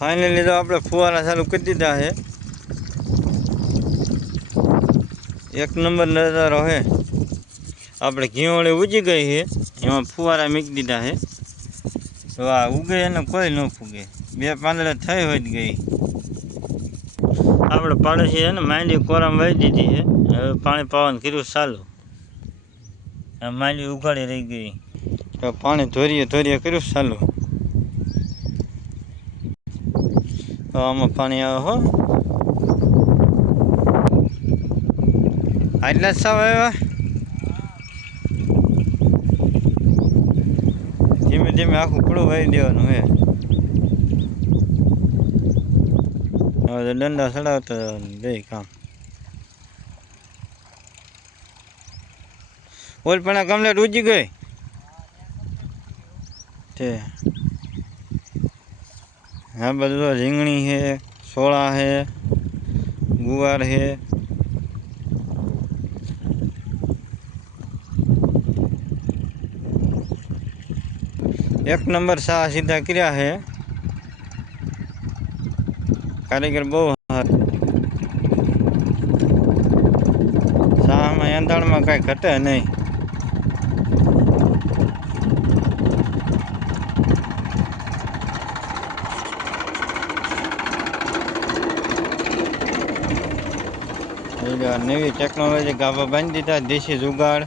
Finally तो આપણે ફુવારા ચાલુ કરી દીધા છે। એક નંબર નજારો છે। આપણે ઘીવોળી ઉજી ગઈ છે, એમાં ફુવારા મૂકી દીધા છે। તો આ ઉગે એને કોઈ ન ફૂગે, બે પાંદડા થઈ હોય જ ગઈ। આપણે પાડોશી છે ને માંડવી કોરામાં વાવી દીધી છે, હવે પાણી પાવાનું કર્યું ચાલુ। આ માંડવી ઉઘાડી રહી ગઈ, તો પાણી ધોરીએ કર્યું ચાલુ। તો આમાં પાણી આવે હો, આટલા જ સાવ આવ્યા। ધીમે ધીમે આખું પૂળું વાવી દેવાનું છે। હવે તો દંડા ચડાવતો બે કામ। ઓલ પણ આ કમ્પ્લેટ ઉજી ગઈ છે। આ બધું રીંગણી છે, સોળા છે, ગુવાર છે। એક નંબર સા સીધા કર્યા છે, કારીગર બહુ સામાં એંધાણમાં કાંઈ ઘટે નહીં। નવી ટેકનોલોજી ગાભા બાંધી દીધા, દેશી જુગાડ।